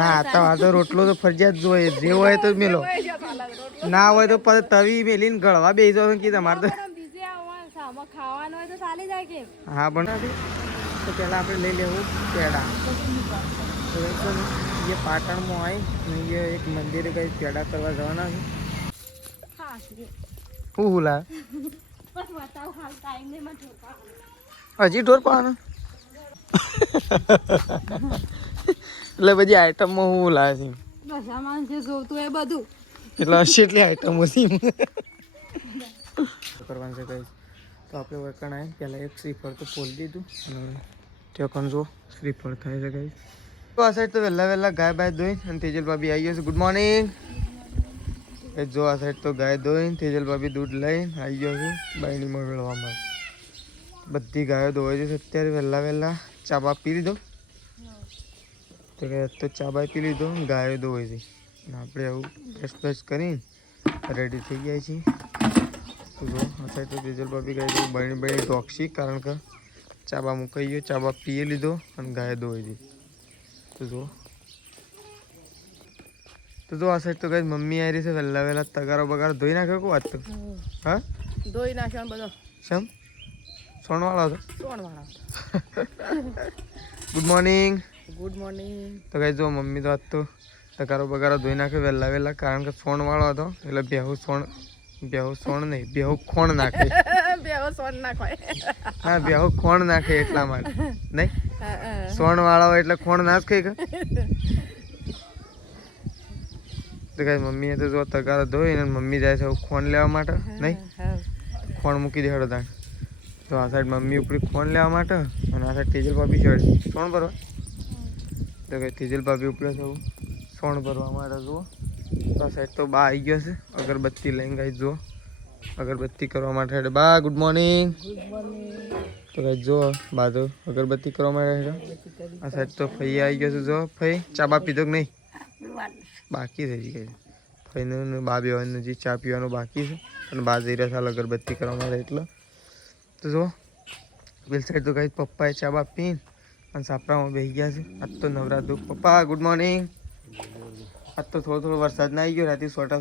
ના તો રોટલો તો ફરજિયાત જોઈએ, જે હોય તો મેલો, ના હોય તો પછી તવી મેલીને ગળવા બેસી જાવ કે તમારે તો હા પણ તો પેલા આપણે લઈ લેવું પેડા. ये પાટણમાં હોય ને એક મંદિરે કઈ પેડા કરવા જવાના છે. હું લા હજી ઢોર પાવાનું એટલે બધી આઈટમમાં હું લાવે છે જોતું એ બધું એટલે હશે એટલી આઈટમો કરવાનું છે કઈ. તો આપણે વળકણ આવે પહેલાં એક શ્રીફળ તો ફોલી દીધું અને ત્યાં જો શ્રીફળ થાય છે કઈ. તો આ સાઈડ તો વહેલા ગાય બાય ધોઈ અને તેજલ ભાભી આવી ગયો છે. Good morning. જો આ સાઈડ તો ગાય ધોઈને તેજલ ભાભી દૂધ લઈને આવી ગયો છે બાયણીમાં વેળવામાં. બધી ગાયો ધોવાઈ છે અત્યારે વહેલા ચા પી લીધો તો કે તો ચા પી લીધો, ગાયો ધોવાઈ છે અને આપણે આવું બ્રશ કરીને રેડી થઈ ગયા છીએ. તો જો આ સાઈડ તો તેજલ ભાભી ગાય બણી ઢોકશી, કારણ કે ચા મુકાઈ ગયો, ચા પીએ લીધો અને ગાય ધોવાઈ હતી. તો જો આ સાઈડ તો કઈ મમ્મી આવી રહી છે વહેલા તગારો બગારો ધોઈ નાખ્યો કો વાત તો હા ધોઈ નાખ્યો બધો. શેમ સોણવાળો હતો? સોણવાળો. Good morning. Good morning. તો કઈ જો મમ્મી તો આજ તો તગારો બગારો ધોઈ નાખ્યો વહેલા, કારણ કે સોણવાળો હતો એટલે બેહુ સોણ નહીં બેહુ ખોણ નાખે. બેહુ સોણ નાખવાય. હા બેહુ ખોણ નાખે એટલા માટે નહીં, સોણ વાળા હોય એટલે ખોણ નાખે કે. તો કઈ મમ્મીએ તો જો તગારો ધોઈને મમ્મી જાય છે ખોણ લેવા માટે નહીં, ખોણ મૂકી દે હળો તાણ. તો આ સાઈડ મમ્મી ઉપડી ખોણ લેવા માટે અને આ સાઈડ તેજલ ભાભી ચડી સોણ ભરવા. તો કઈ તેજલ ભાભી ઉપડે છે સોણ ભરવા માટે. જુઓ તો આ સાઈડ તો બા આવી ગયો છે અગરબત્તી લઈને. ગઈ જુઓ અગરબત્તી કરવા માટે. બા ગુડ મોર્નિંગ. તો કઈ જો બા તો અગરબત્તી કરવા માટે. આ સાઈડ તો ફઈ આવી ગયો છે. જો ફઈ ચા બા પીધો કે નહીં? બાકી થઈ ગઈ ફઈને બા બેવાનું જે ચા પીવાનું બાકી છે અને બા જઈ રહ્યા છે અગરબત્તી કરવા માટે એટલે. તો જો પેલી સાઈડ તો કઈ પપ્પાએ ચા બા પીને અને સાપરામાં બેસી ગયા છે. આજ તો નવરાત્ર. પપ્પા ગુડ મોર્નિંગ. આજ તો થોડો વરસાદ ના આવી ગયો રાતે છોટા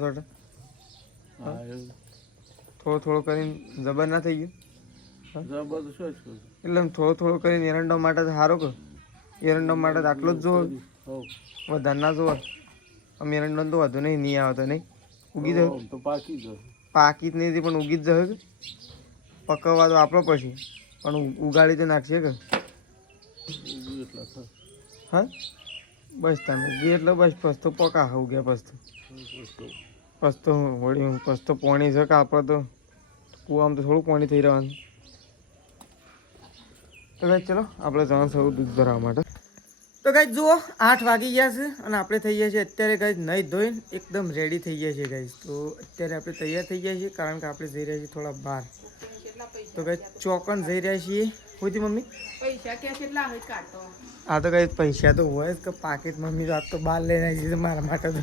થોડો કરીને જબર ના થઈ ગયો એટલે થોડો કરીને એરંડો માટે સારો કે એરંડો માટે આટલો જ જોવો વધારે ના જોવો. અમે એરંડો તો વધુ નહીં આવતો નહીં ઉગી જાય તો પાકી જ નહીં પણ ઉગી જ જશે કે પકવવા તો આપણો પછી પણ ઉગાડી તો નાખશે કે હા બસ તમે ઉગી એટલે બસ પસ્તો પકા ઉગ્યા પસ્તો વળી પસ્તો પાણી છે કે આપણે તો કૂવામાં તો થોડું પાણી થઈ રહેવાનું. તો ભાઈ ચલો આપણે જવાનું થયું દૂધ ભરવા માટે. તો ગાઈસ જુઓ 8 વાગી ગયા છે અને આપણે થઈ ગયા છીએ અત્યારે ગાઈસ નહીં ધોઈને એકદમ રેડી થઈ ગયા છીએ ગાઈસ. તો અત્યારે આપણે તૈયાર થઈ ગયા છીએ કારણ કે આપણે જઈ રહ્યા છીએ થોડા બહાર. તો ગાઈસ ચોકન જઈ રહ્યા છીએ. હોતી મમ્મી પૈસા કેટલા હોય કાઢતો? હા તો ગાઈસ પૈસા તો હોય જ કે પાકેટ મમ્મી તો આજ તો બહાર લઈને આવી છે મારા માટે તો.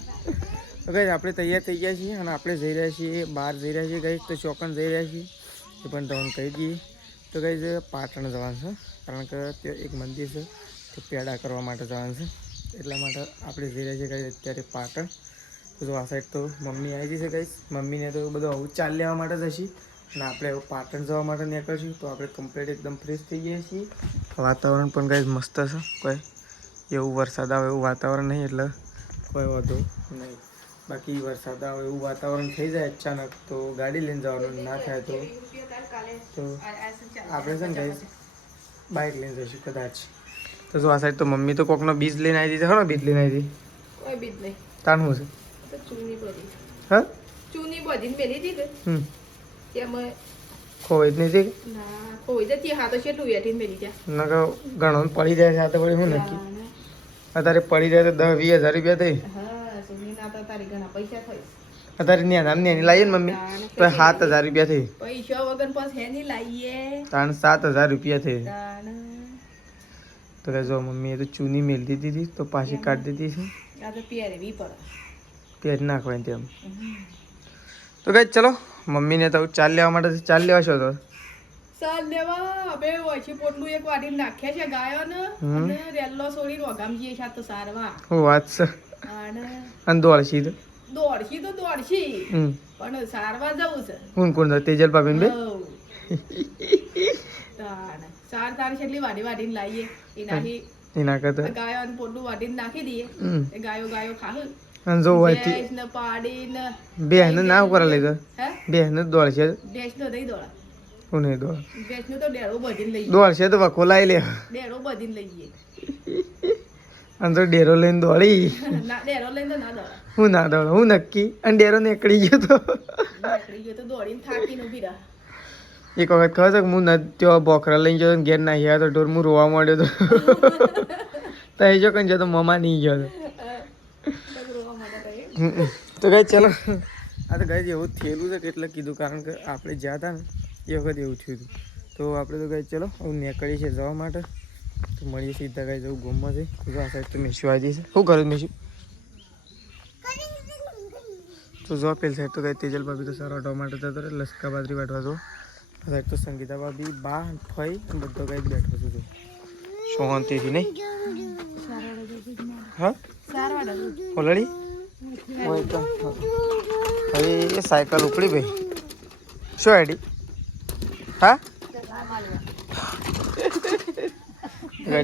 તો ગાઈસ આપણે તૈયાર થઈ ગયા છીએ અને આપણે જઈ રહ્યા છીએ બહાર જઈ રહ્યા છીએ ગાઈસ. તો ચોકન જઈ રહ્યા છીએ એ પણ તમને કહી દઈએ. તો ગાઈસ પાટણ જવાનું છે કારણ કે ત્યાં એક મંદિર છે તો પેડા કરવા માટે જવાનું છે એટલા માટે આપણે જઈ રહ્યા છીએ ગાઈસ અત્યારે પાટણ. તો આ સાઈડ તો મમ્મી આવી જશે ગાઈસ. મમ્મીને તો બધું આવું ચાલ લેવા માટે જશે અને આપણે પાટણ જવા માટે નીકળશું. તો આપણે કમ્પ્લીટ એકદમ ફ્રેશ થઈ ગયા છીએ. વાતાવરણ પણ ગાઈસ મસ્ત છે, કોઈ એવું વરસાદ આવે એવું વાતાવરણ નહીં એટલે કોઈ વાંધો નહીં. બાકી વરસાદ આવે એવું વાતાવરણ થઈ જાય અચાનક તો ગાડી લઈને જવાનું, ના થાય તો આપણે છે ને ગાઈસ બાઇક લઈને જઈશું કદાચ. તો જો આ સાઈડ તો મમ્મી તો કોકનો બીજ લઈને આવી દીધા. બીજ લઈને આવી હતી કોઈ બીજ નહીં તાણ શું છે ચૂની બધી હા ચૂની બધી મેલી દીધી તેમાં ખોઈ જ નહીં ના ખોઈ જતી હા તો કેટલું વેઠીને મેલી ત્યાં ના ઘણો પડી જાય છે આ તો વળી હું નક્કી અત્યારે પડી જાય તો 10-20 હજાર રૂપિયા થઈ. હા ચૂની ના તો તારી ઘણા પૈસા થઈ અત્યારે નેની લાવીએ ને મમ્મી તો 7,000 રૂપિયા થઈ. પૈસા વગર પછી હેની લાવીએ તાણ 7,000 રૂપિયા થઈ. તો જો મમ્મીએ તો ચૂની મેલી દીધી તો પાછી કાઢી દીધી છે. આ તો પહેરવી પડે પહેર નાખવાની તેમ. તો કઈ ચલો મમ્મીને તો ચાલ લેવા માટે ચાલ લેવા છો તો સાલ લેવા બે ઓછી પોટલું એક વાડીને નાખ્યા છે ગાયો ને અને રેલ્લો છોડી રોગામજી છે તો સારવા હું વાત છે અને દોડશી તો દોડશી પણ સારવા જવું છે કોણ તેજલ ભાભીન બે સાર છેલ્લી વાડીને લાવીએ એના કરતા ગાયો અને પોટલું વાડીને નાખી દઈએ એ ગાયો ખાહ અને જો ભેંસ ને પાડી ને બેહને ના કરે લઈ ગયો બેહને દોડશે ભેંસ નો નહીં દોડા હું નહીં દોડ ભેંસ નું તો ડેરો બધીને લઈએ દોડશે તો વખો લાવી લે ડેરો બધીને લઈએ અને તો ડેરો લઈને દોડી ના ડેરો લઈને તો ના દોડા હું ના દોડ હું નક્કી અને ડેરો નીકળી ગયો તો દોડીને થાકીને ઉભી રહ્યા એક વખત ખબર છે કે હું ત્યાં બોખરા લઈને ગયો ઘેર ના ગયા તો ઢોર હું રોવા માંડ્યો તો તઈ જો કઈ જતો મમા નહીં ગયો તો કઈ ચલો આ તો કઈ એવું થયેલું છે એટલે કીધું કારણ કે આપણે જ્યાં હતા ને એ વખત એવું થયું હતું તો આપણે તો કઈ ચલો હું નીકળી છે જવા માટે તો મળીએ સીધા કઈ જવું ગમમાં છે તો આ સાઈડ તો મેશું આવી જશે શું કરું મેશું તો જો પેલી સાઈડ તો કઈ તેજલ ભાભી તો સારા વાટવા માટે જતો રહે લસકા બાજરી વાટવા જો આ સાઈડ તો સંગીતા ભાભી બા ફઈ બધો કઈ બેઠો છું તો શાંતિથી નહીં હા ઓલરેડી હવે એ સાયકલ ઉપડી ભાઈ શું આઈડી હા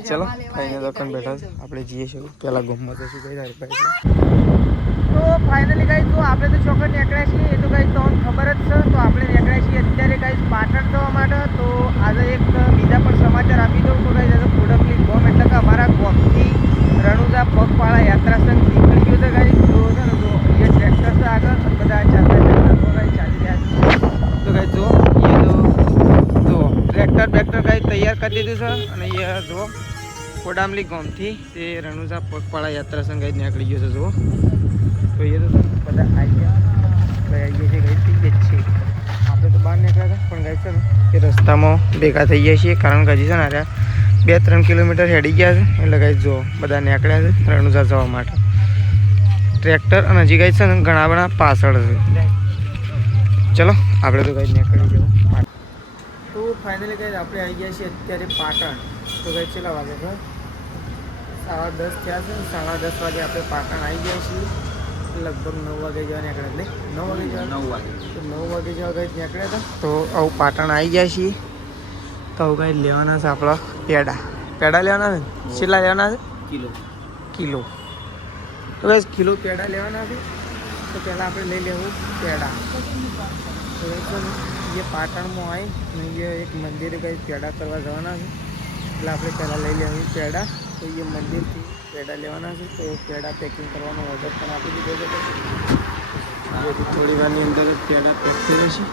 ચલો કઈને દુકાન બેઠા છે આપણે જઈએ છીએ પેલા ગમમાં જશું કઈ તારી પાસે તો ફાઇનલી ગાઈસ તો આપણે તો ચોકર નીકળ્યા છીએ એ તો ગાઈસ તમને ખબર જ છે તો આપણે નીકળ્યા છીએ અત્યારે ગાઈસ પાટણ જવા માટે તો આજે એક બીજા પણ સમાચાર આપી દઉં તો ગાઈસ આજે કોડમલી ગોમ એટલે કે અમારા ગોમથી રણુજા પગપાળા યાત્રા સંઘ નીકળી ગયો છે ગાઈસ તો છે ને જો એ ટ્રેક્ટર છે આગળ બધા ચાલતા ગાઈસ ચાલી રહ્યા છે તો ગાઈસ જો ટ્રેક્ટર ગાઈસ તૈયાર કરી દીધું છે અને એ જો કોડામલી ગોમથી તે રણુજા પગપાળા યાત્રા સંઘ ગાઈસ નીકળી ગયો છે જો તો એ તો બધા આવી ગયા છે ગઈ જ છે આપણે તો બહાર નીકળ્યા હતા પણ ગઈ છે ને એ રસ્તામાં ભેગા થઈ ગયા છીએ કારણ કે હજી છે ને આર્યા 2-3 કિલોમીટર હેડી ગયા છે એટલે ગઈ જો બધા નીકળ્યા છે રણુજા જવા માટે ટ્રેક્ટર અને હજી ગઈ છે ને ઘણા બધા પાછળ છે ચલો આપણે તો ગઈ નીકળી જવું તો ફાઇનલી ગઈ આપણે આવી ગયા છીએ અત્યારે પાટણ તો ગઈ ચેલા વાગે છે 10:30 થયા છે 10:30 વાગે આપણે પાટણ આવી ગયા છીએ લગભગ 9 વાગે જવા નીકળ્યા એટલે 9 વાગે તો 9 વાગે જવા ગઈ નીકળ્યા હતા તો આવું પાટણ આવી ગયા છીએ તો આવું કંઈ લેવાના છે આપણા પેડા લેવાના છે કેટલા લેવાના છે કિલો તો બસ કિલો પેડા લેવાના છે તો પહેલાં આપણે લઈ લેવું પેડા તો એ પાટણમાં આવી અને એ એક મંદિરે કંઈ પેડા કરવા જવાના છે એટલે આપણે પહેલાં લઈ લેવું પેડા તો એ મંદિરથી પેડા લેવાના છે તો પેડા પેકિંગ કરવાનો ઓર્ડર પણ આપી દીધો છે થોડી વારની અંદર પેડા પેક થઈ જશે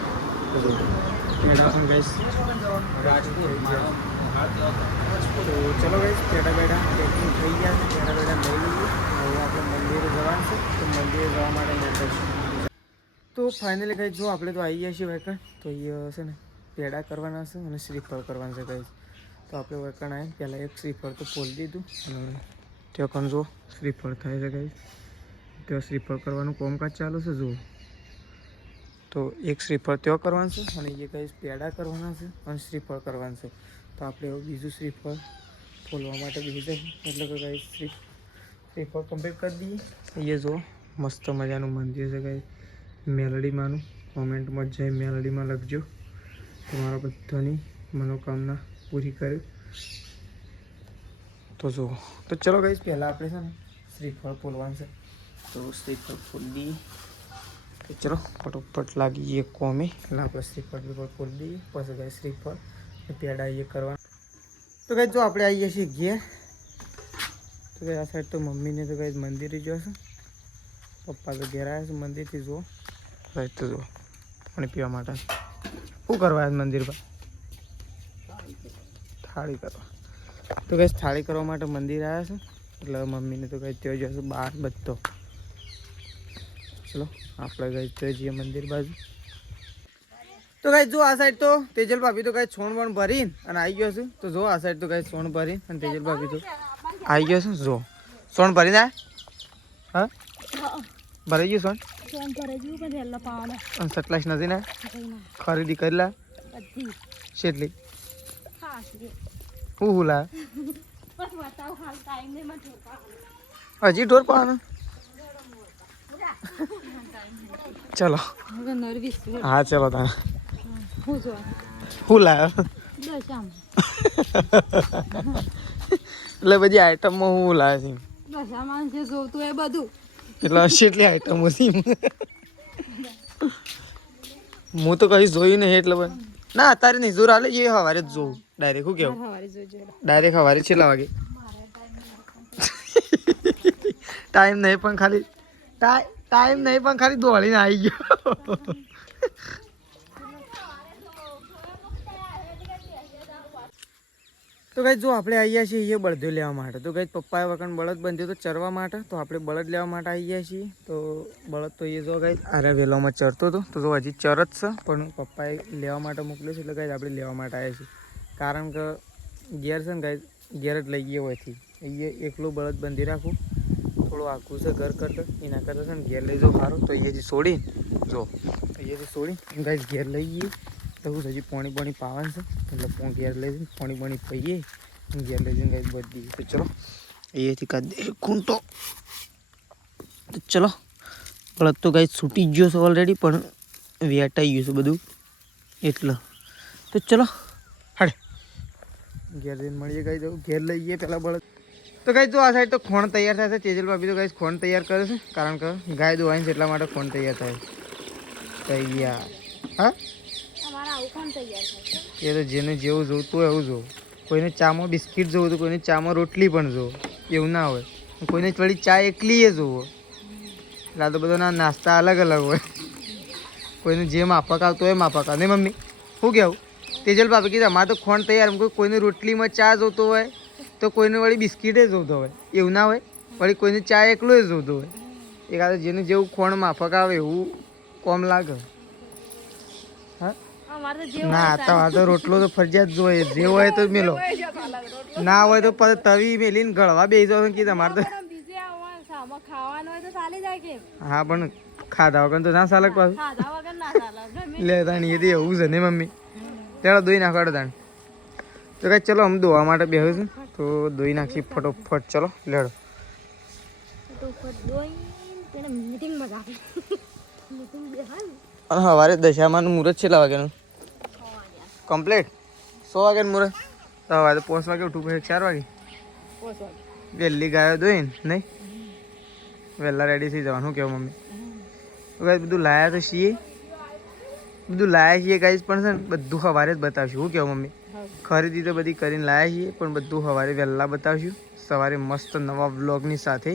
પેડા પણ ગઈશ તો ચલો ગઈશ પેડા પેકિંગ થઈ ગયા છે પેડા લઈ લઈએ હવે આપણે મંદિરે જવાનું છે તો મંદિરે જવા માટે નીકળશું તો ફાઇનલી ગઈ જો આપણે તો આવી ગયા છીએ વેકણ તો એ છે ને પેડા કરવાના છે અને શ્રીફળ કરવાના છે ગઈ તો આપણે વેકણ આવીને પહેલાં એક શ્રીફળ તો ફોલી દીધું અને ત્યાં પણ જો શ્રીફળ થાય છે ગઈ ત્યાં શ્રીફળ કરવાનું કામકાજ ચાલુ છે જુઓ તો એક શ્રીફળ ત્યાં કરવાનું છે અને એ કઈ પેડા કરવાના છે અને શ્રીફળ કરવાનું છે તો આપણે એવું બીજું શ્રીફળ ફોલવા માટે બીજું એટલે કે કઈ શ્રીફળ કમ્પ્લીટ કરી દઈએ એ જો મસ્ત મજાનું મંદિર છે કઈ મેલડીમાંનું કોમેન્ટમાં જય મેલડીમાં લખજો તમારા બધાની મનોકામના પૂરી કર્યું તો જુઓ તો ચલો ગઈશ પહેલાં આપણે છે ને શ્રીફળ ફોલવાનું છે તો શ્રીફળ ફોલી દઈએ તો ચલો ફટોફટ લાગી જઈએ કોમે એટલે આપણે શ્રીફળ ફોલી દઈએ પછી ગઈ શ્રીફળ પેડા એ કરવાનું તો કઈ જો આપણે આવીએ છીએ ઘેર તો કઈ આ સાઈડ તો મમ્મીને તો કઈ મંદિરે જોશે પપ્પા તો ઘેર આવ્યા છે મંદિરથી જુઓ રાઈટ તો જુઓ પાણી પીવા માટે શું કરવા આવ્યા મંદિર પર થાળી કરવા તો કઈ થાળી કરવા માટે મંદિર આવ્યા છે એટલે મમ્મીને તો કઈ ત્યાં જશે બહાર બધો ચલો આપણે કઈ ત્યાં જઈએ મંદિર બાજુ તો કઈ જો આ સાઈડ તો તેજલ ભાભી તો કઈ છોણ વણ ભરીને અને આવી ગયો છું તો જો આ સાઈડ તો કઈ છોણ ભરીને અને તેજલ ભાભી તો આવી ગયો છું જો સોન ભરીને હા ભરાઈ ગયું સોન અને સટલાઈસ નથી ને ખરીદી કરી લા બધી શેટલી ખાસ છે હું લા બસ બતાવ હાલ ટાઈમ ને માં ઠોકા હજી ઢોર પાવાનો ચલો હવે નર્વિસ હા ચલો તાને હું જો હું લાવ્યો દશામ એટલે બધી આઈટમમાં હું લાવ્યો છે દશામાં જે જોતું એ બધું એટલે શેટલી આઈટમો છે હું તો કઈ જોયું નહીં એટલે પણ ના અત્યારે નહીં જોર હાલે એ સવારે જ જોઉં ડાયરેક્ટ શું કેવું સવારે જોજો ડાયરેક્ટ સવારે છેલ્લા વાગે ટાઈમ નહીં પણ ખાલી ટાઈમ નહીં પણ ખાલી દોડીને આવી ગયો તો કઈ જો આપણે આવ્યા છીએ એ બળદો લેવા માટે તો કઈ પપ્પાએ વખત બળદ બંધ્યો તો ચરવા માટે તો આપણે બળદ લેવા માટે આવી ગયા છીએ તો બળદ તો એ જો કઈ આરે વેલામાં ચરતો હતો તો હજી ચર જ છે પણ પપ્પાએ લેવા માટે મોકલ્યો છે એટલે કઈ આપણે લેવા માટે આવ્યા છીએ કારણ કે ઘેર છે ને કઈ ઘેર જ લઈ ગયો હોયથી એ એકલું બળદ બંધી રાખું થોડું આખું છે ઘર કરતા એના કરતાં છે ને ઘેર લઈ જાઉં સારું તો અહીંયાથી છોડી જો અહીંયાથી છોડી કઈ ઘેર લઈ ગઈએ તો હું હજી પાણી પાવાનું છે એટલે ઘેર લઈ જઈને પાણી પીએ ઘેર લઈ જઈને કઈ બધી તો ચલો અહીંયાથી કાઢી દે ખૂંટો તો ચલો બળદ તો કઈ છૂટી જ ગયો છે ઓલરેડી પણ વેટાઈ ગયું છે બધું એટલે તો ચલો હાડે ઘેર જઈને મળીએ કઈ જવું ઘેર લઈ ગઈએ પહેલાં બળદ તો કઈ જો આ સાઈડ તો ખોણ તૈયાર થાય છે તેજલ ભાભી તો કઈ ખોણ તૈયાર કરે છે કારણ કે ગાય દોવાય છે એટલા માટે ખોણ તૈયાર થાય તૈયાર હા અમારા આવું કોણ તૈયાર થાય એ તો જેને જેવું જોતું હોય એવું જોવું કોઈને ચામાં બિસ્કિટ જોવું તો કોઈને ચામાં રોટલી પણ જોવો એવું ના હોય કોઈને થોડી ચા એકલી એ જોવો એટલે આ તો બધાના નાસ્તા અલગ અલગ હોય કોઈને જે માફક આવતો હોય માફક આવે નહીં મમ્મી શું કહેવું તેજલ ભાભી કીધું અમારે તો ખોણ તૈયાર કોઈને રોટલીમાં ચા જોતો હોય તો કોઈને વળી બિસ્કિટે જોતો હોય એવું ના હોય વળી કોઈને ચા એકલો જ જોતો હોય એક આ જેને જેવું ખોણ માફક આવે એવું કોમ લાગે હા અમારે તો ના તમારે તો રોટલો તો ફરજિયાત જોઈએ જે હોય તો મેલો ના હોય તો પછી તવી મેલીને ગળવા બેસી જાવ કે તમારે તો બીજે આમાં ખાવાનું હોય તો ચાલી જાય કે હા પણ ખાધા વગર તો ના ચાલે પાછું ખાધા વગર ના ચાલે ગમે લે તાણી એ તો એવું છે ને મમ્મી ચાલો દોઈ નાખવાડો તાણ તો કઈ ચલો અમે દોવા માટે બેહું છું તો દોઈ નાખી ફટોફટ ચલો લેડો તો દોઈ તેને મીટિંગમાં રાખે મીટિંગ બેહાલ અને સવારે દશામાનું મુહૂર્ત છેલ્લા વાગ્યાનું કમ્પ્લીટ 100 વાગ્યાનું મુહૂર્ત તો સવારે 5 વાગે ઉઠું પછી 4 વાગે વહેલી ગાયો દોઈને નહીં વહેલા રેડી થઈ જવાનું કેવું મમ્મી તો કાંઈ બધું લાયા તો છીએ ગાઈસ પણ છે ને બધું સવારે જ બતાવશું શું કેવું મમ્મી ખરીદી તો બધી કરીને લાયા છીએ પણ બધું સવારે વહેલા બતાવશું સવારે મસ્ત નવા વ્લોગની સાથે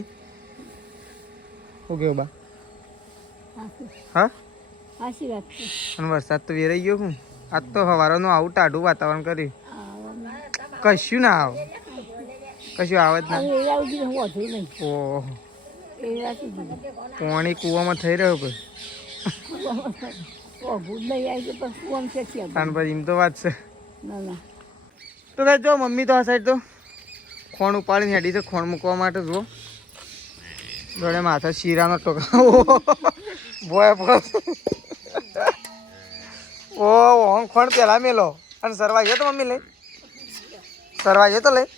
શું કેવું બા હા સાચી વાત છે અને વરસાદ તો વેરાઈ ગયો હું આજ તો સવારનું આવું ટાઢું વાતાવરણ કર્યું કશું ના આવે કશું આવે જ ના ઓહો પાણી કૂવામાં થઈ રહ્યો કોઈ તાન પછી એમ તો વાત છે તો કઈ જો મમ્મી તો આ સાઈડ તો ખોણ ઉપાડીને હેડી છે ખોણ મૂકવા માટે જુઓ જોડે માથા શીરાનો ટોકા બોય ઓ ખોણ પેલા મેલો અને સરવા ગયો તો મમ્મી લઈ સરવા ગયો તો લઈ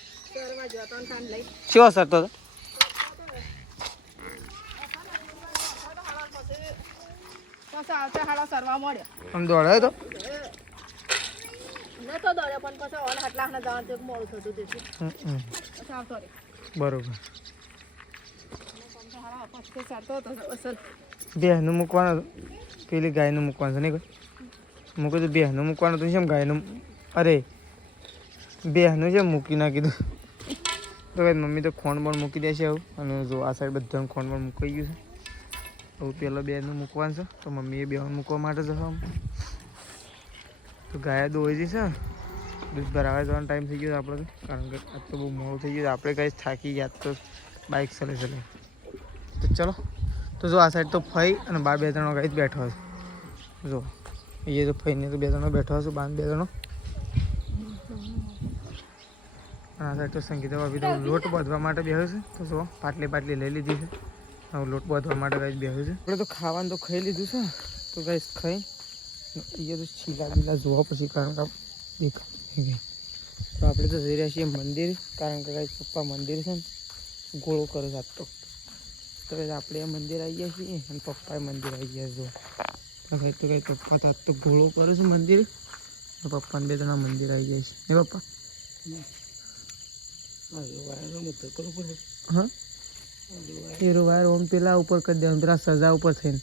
શું સરતો હતો આમ દોડ્યો તો બરોબર બેહનું મૂકવાનું પેલી ગાયનું મૂકવાનું છે નહીં કોઈ મૂકું તો બેહનું મૂકવાનું હતું કેમ ગાયનું અરે બેહનું છે મૂકી ના કીધું તો ભાઈ મમ્મી તો ખોણ પણ મૂકી દેશે આવું અને જો આ સાઈડ બધાનું ખોણ પણ મૂકાઈ ગયું છે હવે પેલા બેનું મૂકવાનું છે તો મમ્મીએ બેહન મૂકવા માટે જશે તો ગાય દોઈ જશે દૂધ ભરાવા જવાનો ટાઈમ થઈ ગયો આપણે તો કારણ કે આજ તો બહુ મોડું થઈ ગયું આપણે કાંઈ થાકી ગયા તો બાઇક ચલે તો ચલો તો જો આ સાઈડ તો ફઈ અને બા 2 જણો ગાઈ બેઠો છે જો એ તો ફઈને તો 2 જણો બેઠો હશે બા 2 જણો આ સાઈડ તો સંગીતા ભાભી તો લોટ બાંધવા માટે બેહ્યો છે તો જો પાટલી લઈ લીધી છે હવે લોટ બાંધવા માટે ગાઈ બેહ્યો છે આપણે તો ખાવાનું તો ખાઈ લીધું છે તો ગાઈસ ખાઈ અહીંયા તો છીલા બીલા જોવા પછી કારણ કે દેખાય તો આપણે તો જઈ રહ્યા છીએ મંદિર કારણ કે કાંઈ પપ્પા મંદિર છે ને ગોળો કરે છે આજ તો કાંઈ આપણે આ મંદિર આવી ગયા છીએ અને પપ્પાએ મંદિર આવી ગયા જો કાંઈ તો કાંઈ પપ્પા તો આજ તો ગોળો કરે છે મંદિર અને પપ્પાને બે જણા મંદિર આવી જાય છે ને પપ્પા હા એરો વાયર ઓમ પેલા ઉપર કરી દેવાનું પેલા સજા ઉપર થઈને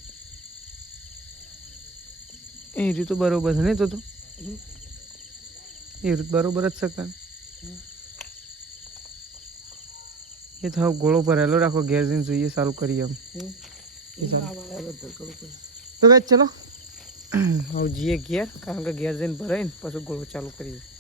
એ રીત તો બરોબર છે ને તો એ રીત બરોબર જ છે એ થાવ ગોળો ભરેલો રાખો ઘેર જઈને જોઈએ સારું કરીએ એમ તો ભાઈ ચલો હવે જઈએ ઘેર કારણ કે ઘેર જઈને ભરાય ને પછી ગોળો ચાલુ કરીએ